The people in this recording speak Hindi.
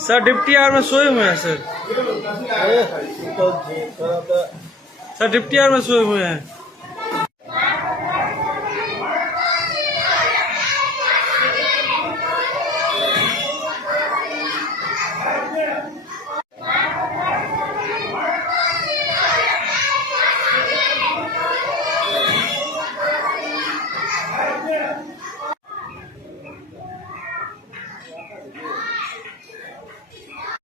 सर डिप्टी आर में सोए हुए हैं सर। सर डिप्टी आर में सोए हुए हैं।